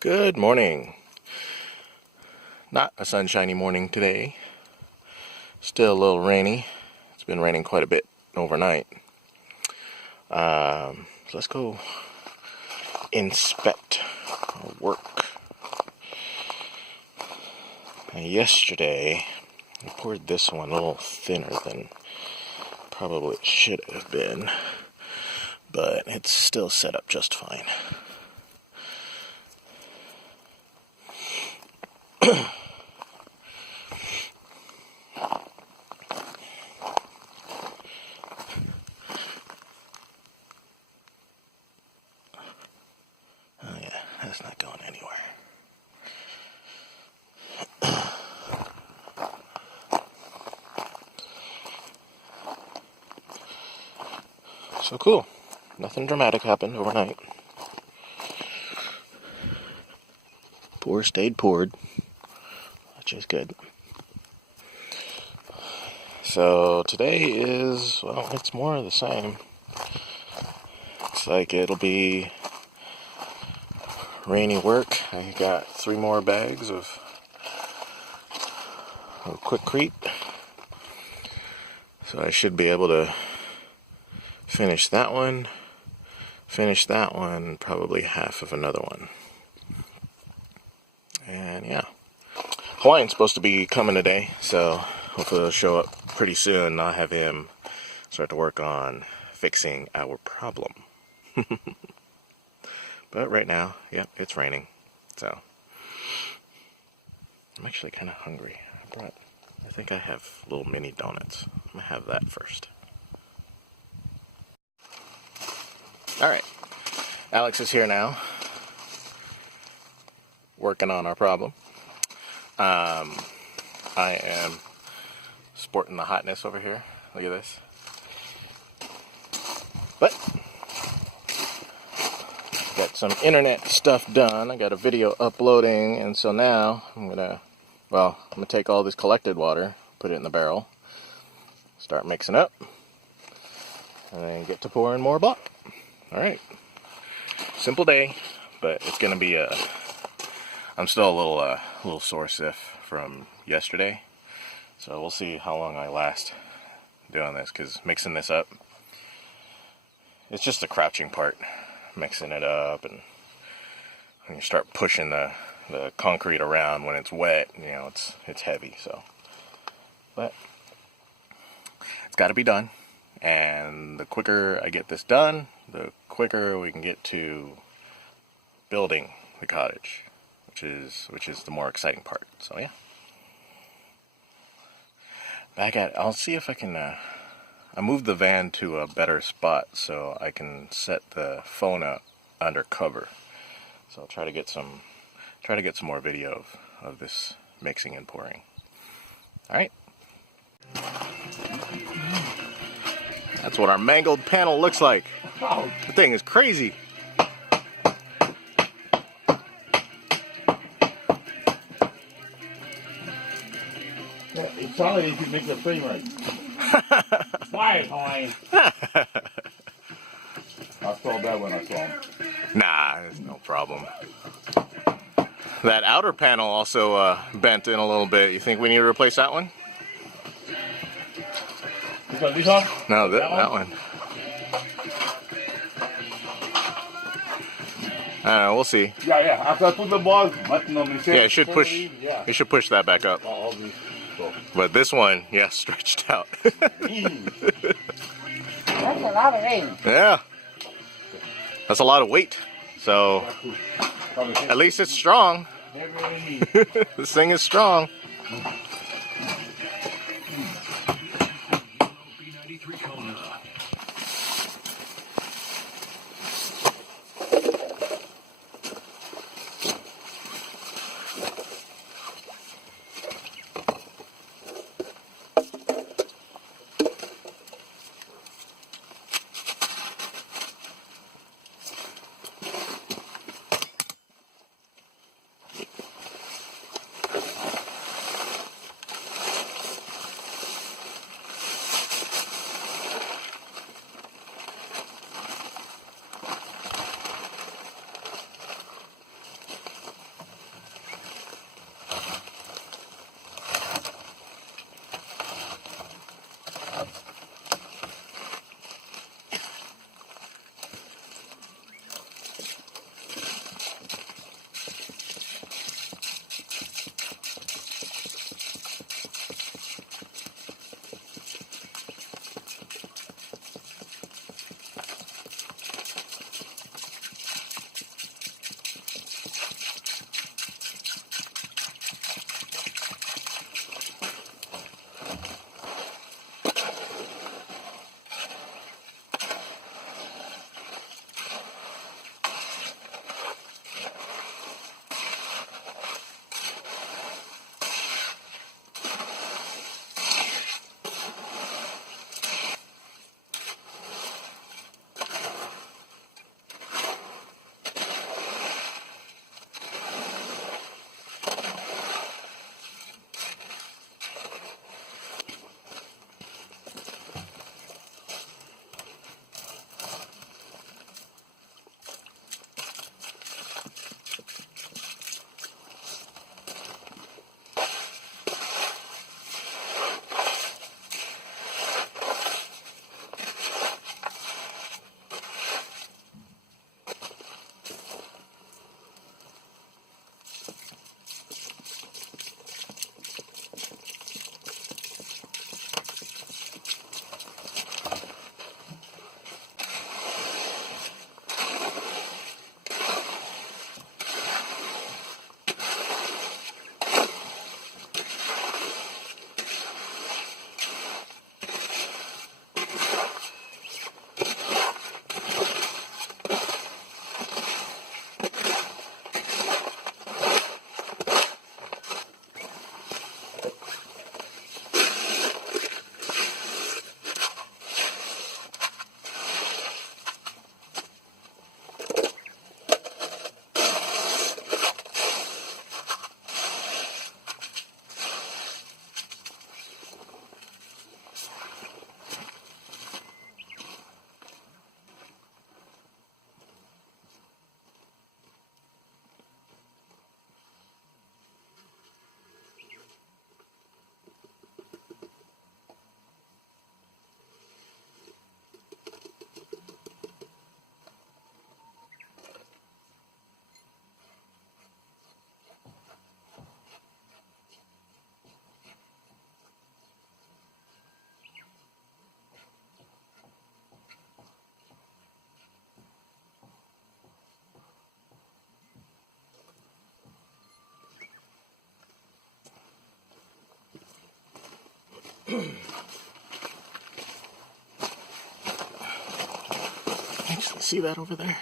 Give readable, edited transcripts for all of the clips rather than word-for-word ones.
Good morning. Not a sunshiny morning today. Still a little rainy. It's been raining quite a bit overnight. So let's go inspect our work. Now, yesterday, I poured this one a little thinner than probably it should have been, but it's still set up just fine. Oh yeah, that's not going anywhere. So cool. Nothing dramatic happened overnight. Pour stayed poured, which is good. So today is, well, it's more of the same. It's like it'll be rainy work. I got 3 more bags of quickcrete. So I should be able to finish that one, probably half of another one. And yeah. Hawaiian's supposed to be coming today, so hopefully he'll show up pretty soon and I'll have him start to work on fixing our problem. But right now, yep, it's raining. So I'm actually kind of hungry. I think I have little mini donuts. I'm gonna have that first. Alright, Alex is here now, working on our problem. I am sporting the hotness over here. Look at this. But got some internet stuff done. I got a video uploading, and so now I'm gonna take all this collected water, put it in the barrel, start mixing up, and then get to pouring more block. Alright. Simple day, but it's gonna be I'm still a little sore stiff from yesterday, so we'll see how long I last doing this, because mixing this up, it's just the crouching part, mixing it up, and when you start pushing the concrete around when it's wet, you know, it's heavy, so. But it's got to be done, and the quicker I get this done, the quicker we can get to building the cottage, which is the more exciting part. So yeah. I'll see if I can, I moved the van to a better spot so I can set the phone up under cover. So I'll try to get some more video of this mixing and pouring. Alright. That's what our mangled panel looks like. The thing is crazy. Yeah, it's solid if you make the frame right. Why, Hawaiian? I saw that when I saw him. Nah, there's no problem. That outer panel also bent in a little bit. You think we need to replace that one? You got this one? No, that one. I don't know, we'll see. Yeah. After I put the ball, Yeah, it should push. Yeah. It should push that back up. But this one, yeah, stretched out. That's a lot of rain. Yeah, that's a lot of weight. So at least it's strong. This thing is strong. Actually, see that over there?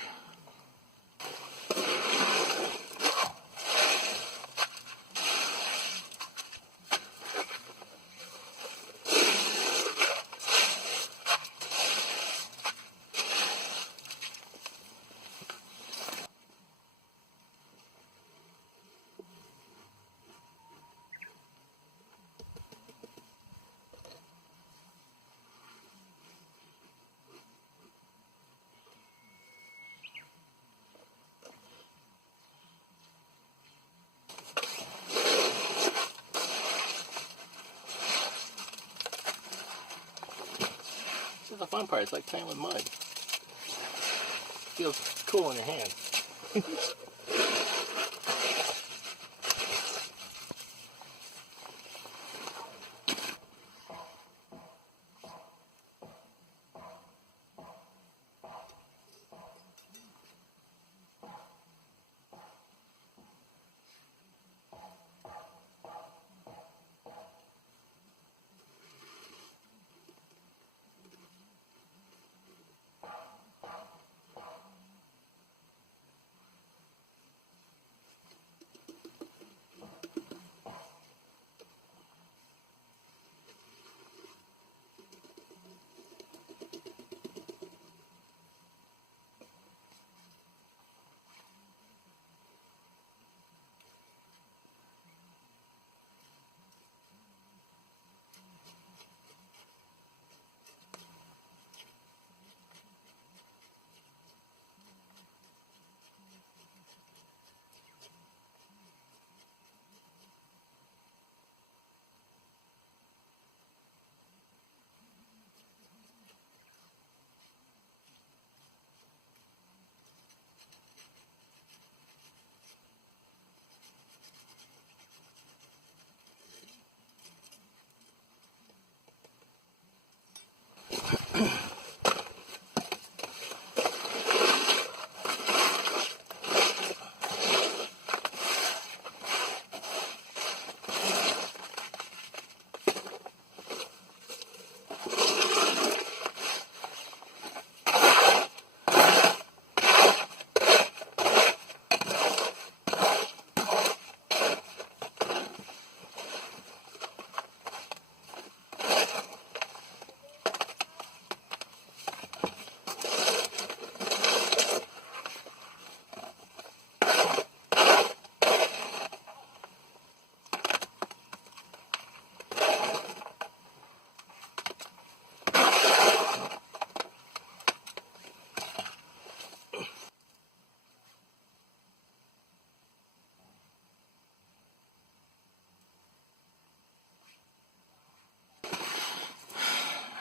This is the fun part. It's like playing with mud. Feels cool in your hand.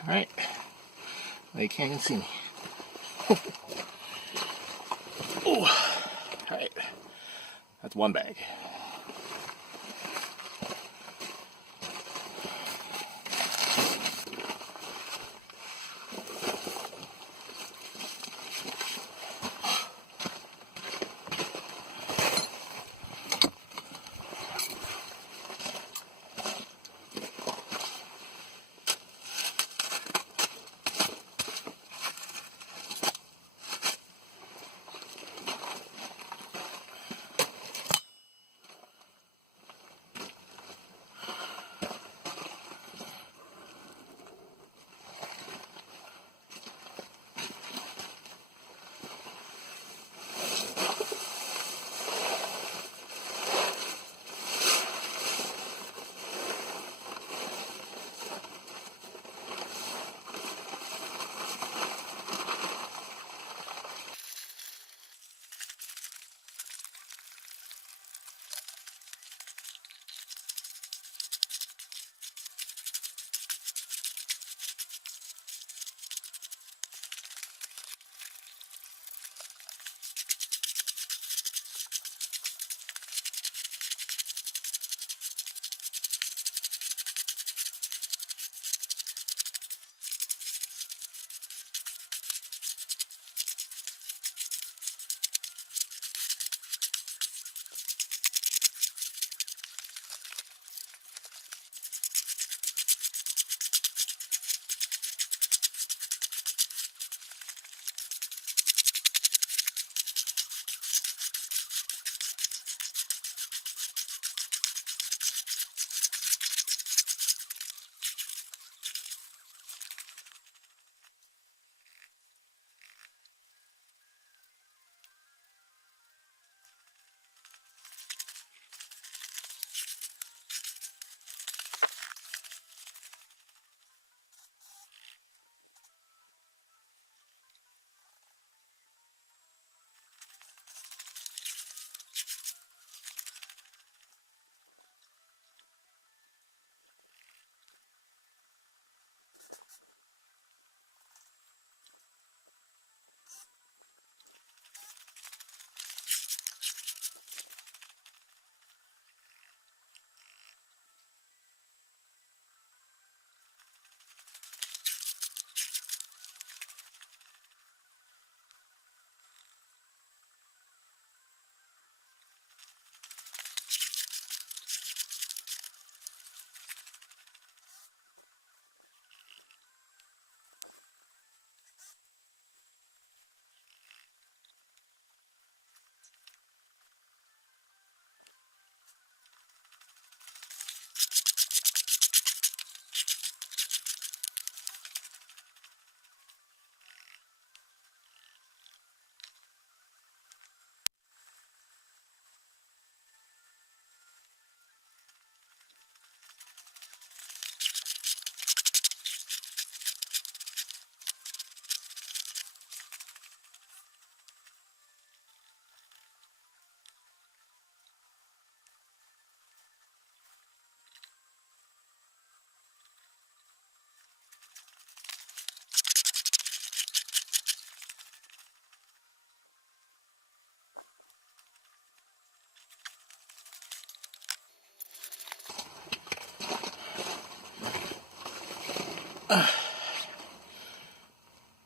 Alright. Well, you can't even see me. Oh, alright. That's one bag.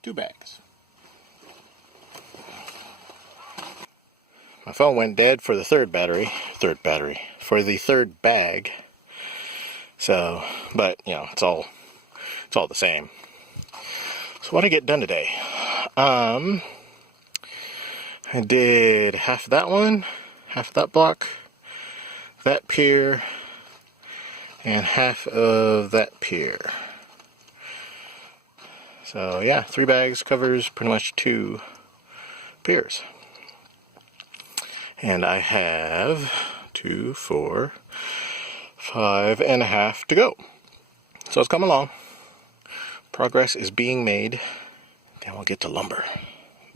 2 bags. My phone went dead for the third battery, for the third bag. So, but you know, it's all the same. So what did I get done today? I did half of that one, half of that block, that pier, and half of that pier. So yeah, 3 bags covers pretty much 2 piers. And I have 2, 4, 5.5 to go. So it's coming along. Progress is being made. Then we'll get to lumber.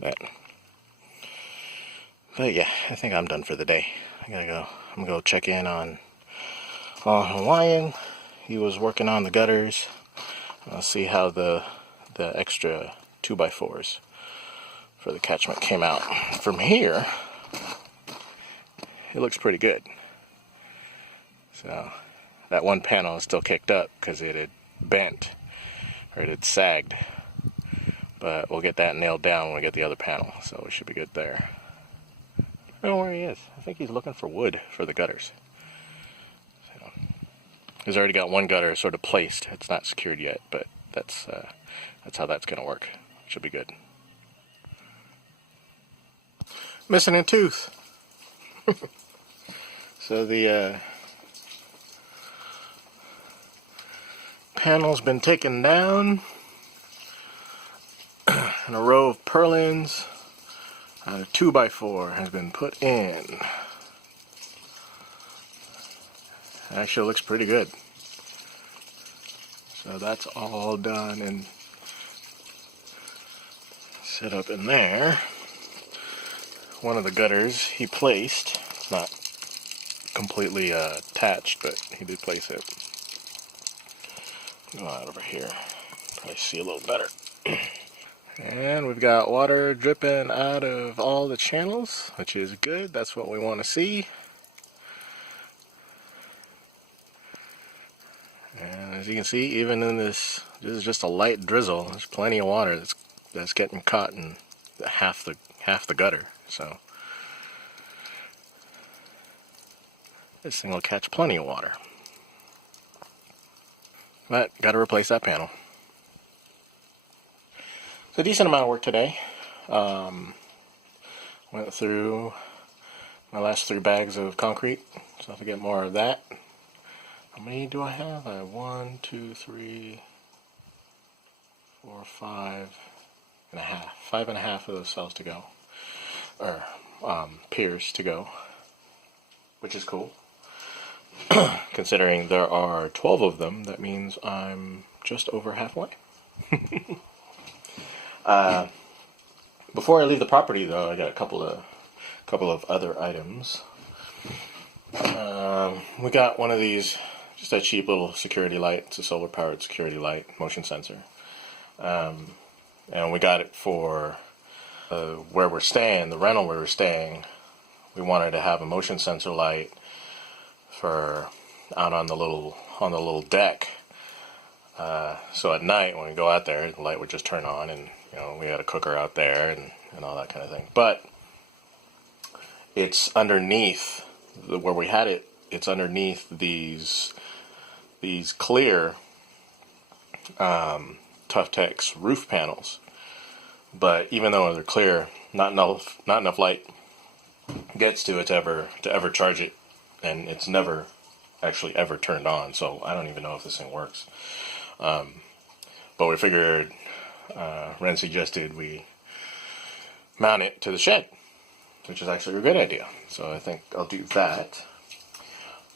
But yeah, I think I'm done for the day. I'm gonna go check in on Hawaiian. He was working on the gutters. I'll see how the extra 2x4s for the catchment came out. From here, it looks pretty good. So that one panel is still kicked up because it had bent, or it had sagged. But we'll get that nailed down when we get the other panel, so we should be good there. I don't know where he is. I think he's looking for wood for the gutters. So, he's already got one gutter sort of placed. It's not secured yet, but that's how that's going to work. Should be good. Missing a tooth. So the panel's been taken down, and a row of purlins on a 2x4 has been put in. Actually looks pretty good. So that's all done and set up in there. One of the gutters he placed. It's not completely attached, but he did place it. Go out over here. Probably see a little better. And we've got water dripping out of all the channels, which is good. That's what we want to see. And as you can see, even in this is just a light drizzle. There's plenty of water that's getting caught in half the gutter. So this thing will catch plenty of water. But got to replace that panel. It's a decent amount of work today. Went through my last 3 bags of concrete, so I have to get more of that. How many do I have? I have 1, 2, 3, 4, 5.5. 5.5 of those cells to go, or piers to go, which is cool. Considering there are 12 of them, that means I'm just over halfway. Before I leave the property, though, I got a couple of other items. We got one of these, just a cheap little security light. It's a solar-powered security light, motion sensor, and we got it for where we're staying, the rental where we're staying. We wanted to have a motion sensor light for out on the little deck. So at night when we go out there, the light would just turn on, and you know, we had a cooker out there and all that kind of thing. But it's underneath where we had it. It's underneath these clear Tough-Tex roof panels. But even though they're clear, not enough light gets to it to ever charge it, and it's never actually ever turned on. So I don't even know if this thing works. But we figured, Ren suggested we mount it to the shed, which is actually a good idea. So I think I'll do that.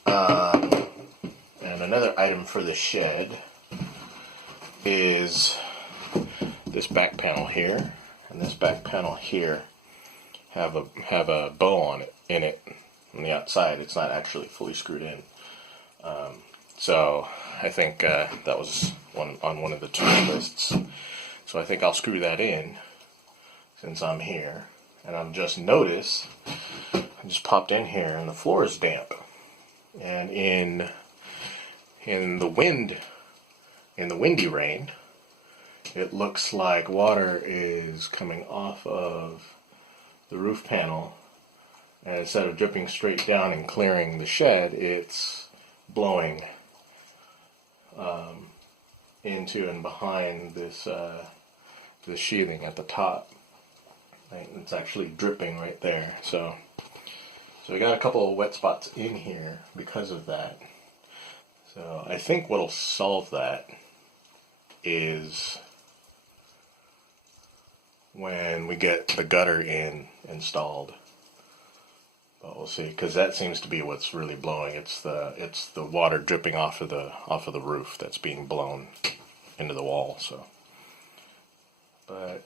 And another item for the shed is this back panel here, and this back panel here have a bow on it on the outside. It's not actually fully screwed in. So I think that was on one of the to-do lists. So I think I'll screw that in since I'm here. And I've just noticed, I just popped in here and the floor is damp. And in the windy rain, it looks like water is coming off of the roof panel, and instead of dripping straight down and clearing the shed, it's blowing into and behind this this sheathing at the top. Right? It's actually dripping right there. So we got a couple of wet spots in here because of that. So I think what'll solve that is when we get the gutter installed. But we'll see, because that seems to be what's really blowing. It's the water dripping off of the roof that's being blown into the wall. So, but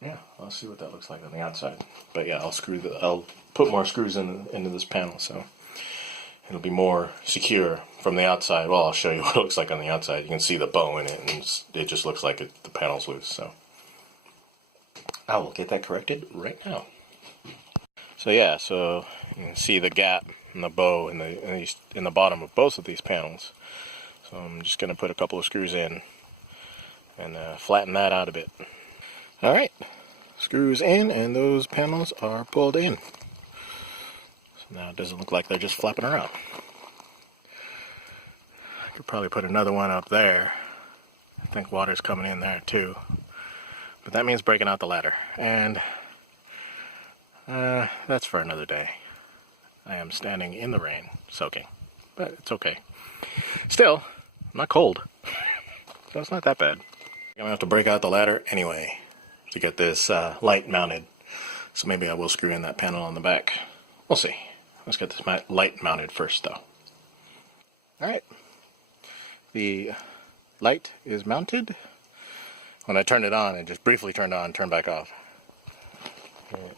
yeah, I'll see what that looks like on the outside. But yeah, I'll put more screws into this panel, so it'll be more secure from the outside. Well, I'll show you what it looks like on the outside. You can see the bow in it, and it just looks like the panel's loose. So I will get that corrected right now. So yeah, so you can see the gap in the bow in the bottom of both of these panels. So I'm just going to put a couple of screws in and flatten that out a bit. All right, screws in, and those panels are pulled in. So now it doesn't look like they're just flapping around. I could probably put another one up there. I think water's coming in there too. But that means breaking out the ladder, and that's for another day. I am standing in the rain, soaking, but it's okay. Still, I'm not cold, so it's not that bad. I'm gonna have to break out the ladder anyway to get this light mounted. So maybe I will screw in that panel on the back. We'll see. Let's get this light mounted first, though. Alright. The light is mounted. When I turned it on, it just briefly turned on, turned back off. It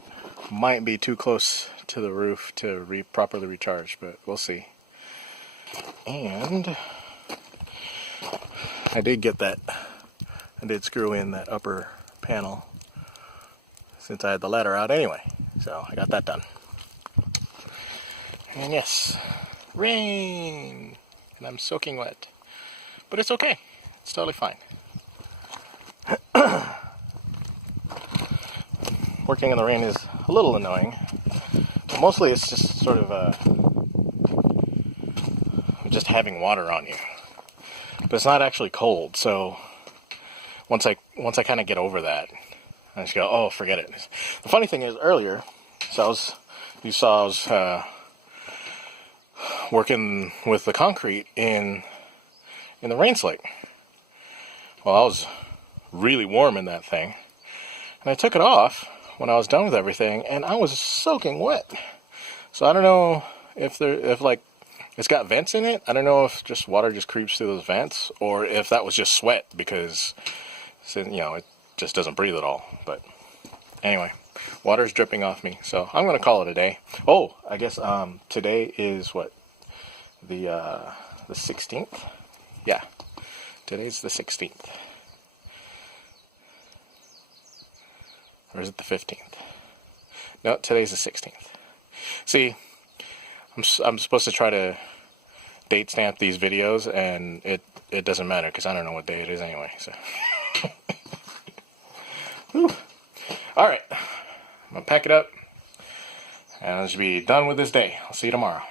might be too close to the roof to properly recharge, but we'll see. And I did screw in that upper panel since I had the ladder out anyway, so I got that done. And yes, rain, and I'm soaking wet, but it's okay, it's totally fine. Working in the rain is a little annoying, but mostly it's just sort of just having water on you, but it's not actually cold. So once I kind of get over that, I just go, oh, forget it. The funny thing is, earlier, you saw I was working with the concrete in the rain slick. Well, I was really warm in that thing, and I took it off when I was done with everything, and I was soaking wet. So I don't know if it's got vents in it. I don't know if just water just creeps through those vents, or if that was just sweat because, it just doesn't breathe at all. But anyway, water's dripping off me, so I'm gonna call it a day. Oh, I guess today is what, the 16th? Yeah, today's the 16th. Or is it the 15th? No, today's the 16th. See, I'm supposed to try to date stamp these videos, and it doesn't matter because I don't know what day it is anyway. So, all right, I'm gonna pack it up, and I should be done with this day. I'll see you tomorrow.